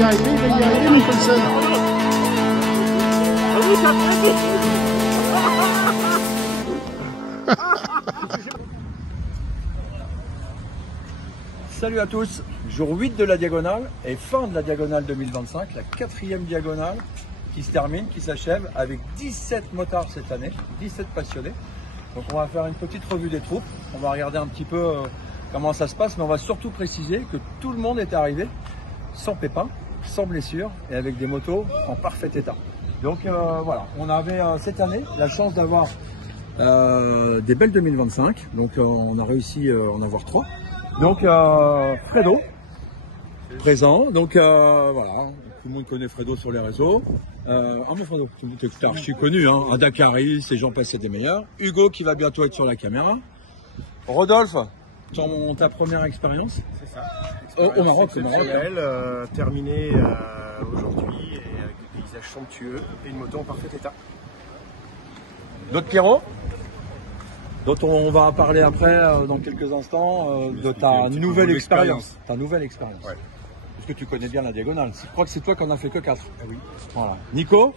y arriver, Nicholson. Salut à tous, jour 8 de la diagonale et fin de la diagonale 2025, la 4e diagonale qui se termine, qui s'achève avec 17 motards cette année, 17 passionnés. Donc on va faire une petite revue des troupes, on va regarder un petit peu comment ça se passe, mais on va surtout préciser que tout le monde est arrivé sans pépin, sans blessure et avec des motos en parfait état. Donc voilà, on avait cette année la chance d'avoir des belles 2025, donc on a réussi à en avoir 3. Donc Fredo, présent, donc voilà, tout le monde connaît Fredo sur les réseaux. Mais Fredo, tu es archi connu, hein, un Dakaris, et j'en passais des meilleurs. Hugo qui va bientôt être sur la caméra. Rodolphe, ta première expérience? C'est ça. Au Maroc, Terminée aujourd'hui et avec des paysages somptueux et une moto en parfait état. D'autres Pierrot, dont on va parler après dans quelques instants de ta nouvelle expérience. Ta nouvelle expérience. Ouais. Parce que tu connais bien la diagonale. Je crois que c'est toi qui en as fait que 4. Ah oui. Voilà. Nico,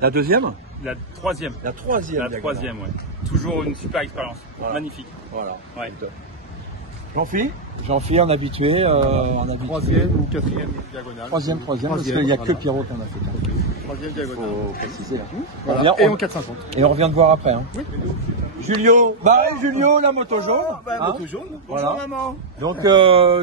la deuxième? La troisième. La troisième. La diagonale. troisième, ouais. Toujours une super expérience. Voilà. Magnifique. Voilà. Ouais. Jean-Philippe, un habitué. Troisième ou quatrième diagonale. Troisième, parce qu'il n'y a que Pierrot qui en a fait 4. Troisième diagonale. Faut préciser. Voilà. Et en 450. Et on revient te voir après. Hein. Oui. Julio, Julio, la moto jaune. Moto jaune. Voilà. Bonjour maman. Donc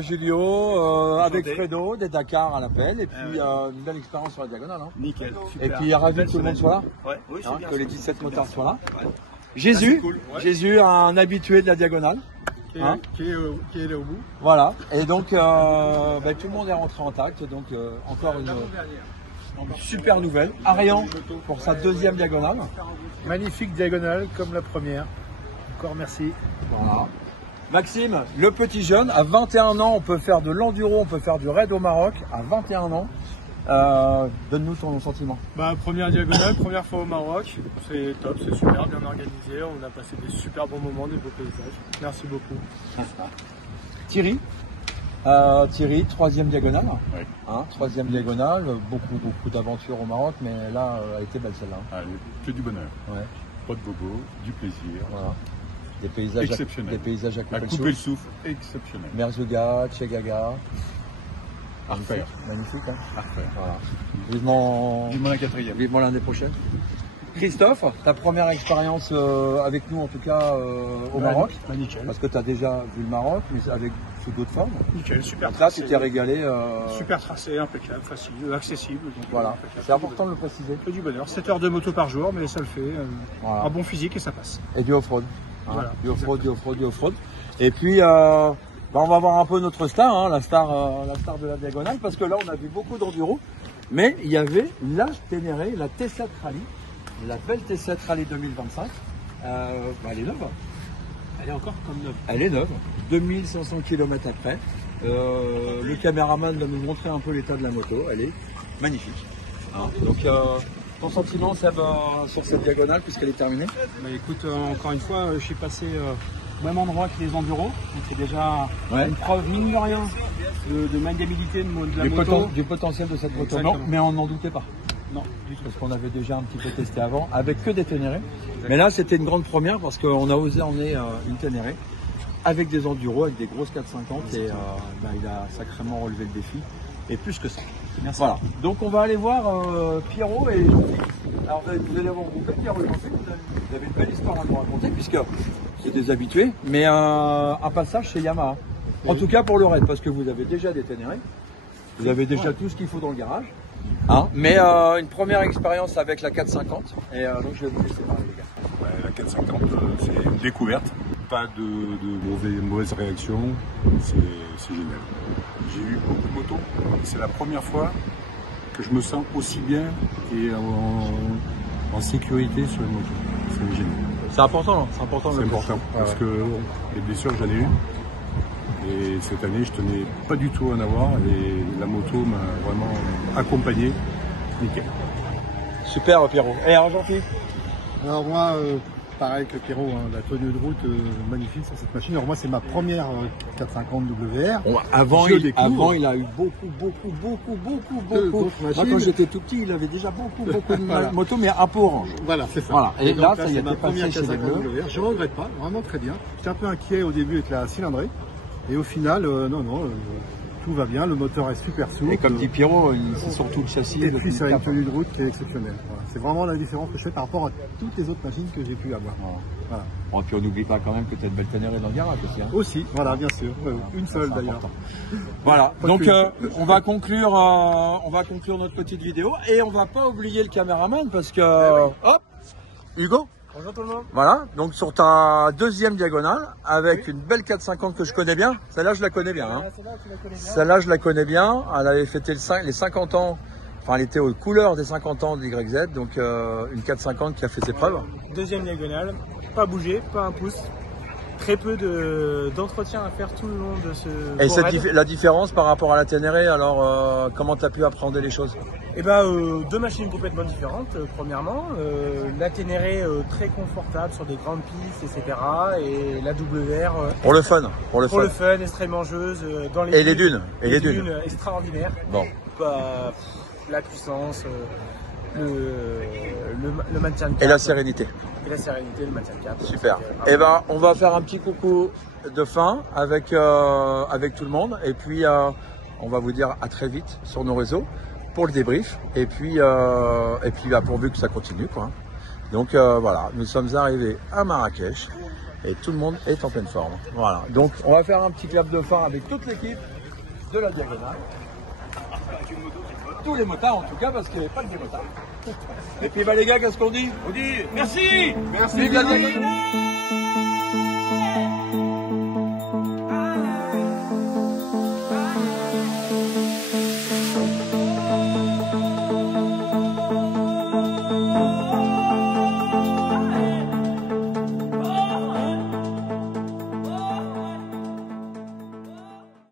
Julio, avec Fredo, des Dakar à l'appel, et puis une belle expérience sur la diagonale. Hein. Nickel. Et puis ravi que tout le monde soit là, Ouais. Oui, c'est bien. que les 17 motards soient là. Ouais. Jésus, cool. Ouais. Jésus, un habitué de la diagonale. Qui est là au bout. Voilà, et donc tout le monde est rentré en tact, donc encore une super nouvelle. Arian pour sa deuxième diagonale. Magnifique diagonale comme la première. Encore merci. Voilà. Maxime, le petit jeune, à 21 ans, on peut faire de l'enduro, on peut faire du raid au Maroc, à 21 ans. Donne-nous ton sentiment. Première diagonale, première fois au Maroc. C'est top, c'est super, bien organisé. On a passé des super bons moments, des beaux paysages. Merci beaucoup. Thierry, troisième diagonale. Oui. Hein, troisième diagonale, beaucoup d'aventures au Maroc, mais là, elle a été belle celle-là. Allez, que du bonheur. Ouais. Pas de bobo, du plaisir. Voilà. Des paysages Exceptionnel. Des paysages à À couper couper le le souffle. souffle, exceptionnel. Merzouga, Tchegaga. À refaire. Magnifique. Hein. À refaire. Voilà. Vivement la quatrième. Vivement l'année prochaine. Christophe, ta première expérience avec nous en tout cas au Maroc. Nickel. Parce que tu as déjà vu le Maroc, mais avec sous d'autres formes. Nickel, super Donc là, tracé. tu t'es régalé. Super tracé, impeccable, facile, accessible. Donc, Voilà, impeccable. c'est important de le préciser. Que du bonheur. 7 heures de moto par jour, mais ça le fait. Voilà. Un bon physique et ça passe. Et du off-road. Hein. Voilà, Du off-road. Et puis, on va voir un peu notre star, hein, la star de la diagonale, parce que là, on a vu beaucoup d'enduro, mais il y avait la Ténéré, la T7 Rally, la belle T7 Rally 2025. Elle est neuve. Elle est encore comme neuve. Elle est neuve, 2500 km après. Le caméraman va nous montrer un peu l'état de la moto. Elle est magnifique. Hein. Donc, ton sentiment, Seb, sur cette diagonale, puisqu'elle est terminée? Écoute, encore une fois, je suis passé au même endroit que les enduros. Donc c'est déjà Ouais. une preuve, mine de rien, de maniabilité de la moto. Du potentiel de cette moto. Exactement. Non, mais on n'en doutait pas. Non, du tout. Parce qu'on avait déjà un petit peu testé avant, avec que des Ténéré. Mais là, c'était une grande première parce qu'on a osé emmener une Ténéré avec des enduros, avec des grosses 450 et il a sacrément relevé le défi. Et plus que ça. Merci. Voilà. Donc on va aller voir Pierrot et Jean-Philippe. Alors vous allez avoir rencontré Pierrot et Jean-Philippe, vous avez une belle histoire à nous raconter puisque c'est des habitués, mais un passage chez Yamaha. En tout cas pour le raid, parce que vous avez déjà des Ténéré, vous avez déjà tout ce qu'il faut dans le garage. Hein, mais une première expérience avec la 450 et donc je vais vous laisser parler les gars. Ouais, la 450, c'est une découverte. Pas de mauvaises réactions. C'est génial. J'ai eu beaucoup de motos. C'est la première fois que je me sens aussi bien et en sécurité sur une moto. C'est génial. C'est important, c'est important. C'est important parce que les blessures, j'en ai eu. Et cette année, je tenais pas du tout à en avoir et la moto m'a vraiment accompagné. Nickel. Super Pierrot. Et alors Jean-Philippe? Alors moi, pareil que Pierrot, hein, la tenue de route magnifique sur cette machine. Alors moi c'est ma première 450 WR. Bon, avant, Je il découvre. a eu beaucoup. D'autres Moi, machines. quand j'étais tout petit, il avait déjà beaucoup de Voilà. motos, mais un peu orange. Voilà, c'est ça. Voilà. Et donc là, ça y c'est est, ma t'es passé première chez les 450 Bleus. WR. Je regrette pas, vraiment très bien. J'étais un peu inquiet au début avec la cylindrée. Et au final, tout va bien. Le moteur est super souple. Et comme dit Pierrot, c'est surtout le châssis. Et le puis ça a une handicap. tenue de route qui est exceptionnelle. Voilà. C'est vraiment la différence que je fais par rapport à toutes les autres machines que j'ai pu avoir. Voilà. Bon, et puis on n'oublie pas quand même que tu as une belle ténérée dans le garage aussi. Hein. Aussi, voilà, bien sûr. Une seule C'est d'ailleurs. important. Voilà, Pas donc qu'une. on va conclure notre petite vidéo et on va pas oublier le caméraman parce que hop, Hugo. Bonjour tout le monde. Voilà, donc sur ta deuxième diagonale avec une belle 450 que je connais bien. Celle-là, je la connais bien. Hein. Celle-là, tu la connais bien. Celle-là, je la connais bien. Elle avait fêté les 50 ans. Enfin, elle était aux couleurs des 50 ans de YZ, donc une 450 qui a fait ses preuves. Deuxième diagonale, pas bouger, pas un pouce. Très peu d'entretien à faire tout le long de ce Et beau raid. la différence par rapport à la Ténéré, alors comment tu as pu appréhender les choses? Eh ben, deux machines complètement différentes, premièrement. La Ténéré très confortable sur des grandes pistes, etc. Et la WR Pour le fun, pour le fun, extrêmement joueuse. Dans les Et les dunes, et les dunes. extraordinaires. Bon. Bah, la puissance, le maintien de cap. Et la sérénité. Et la sérénité, le maintien de cap. Super. C'est, Et ben, on va faire un petit coucou de fin avec tout le monde. Et puis, on va vous dire à très vite sur nos réseaux pour le débrief. Et puis pourvu que ça continue, quoi. Donc voilà, nous sommes arrivés à Marrakech et tout le monde est en pleine forme. Voilà. Donc, on va faire un petit clap de fin avec toute l'équipe de la diagonale. Tous les motards en tout cas, parce qu'il n'y avait pas que des motards. Et puis bah les gars, qu'est-ce qu'on dit? On dit merci. Vive la diagonale.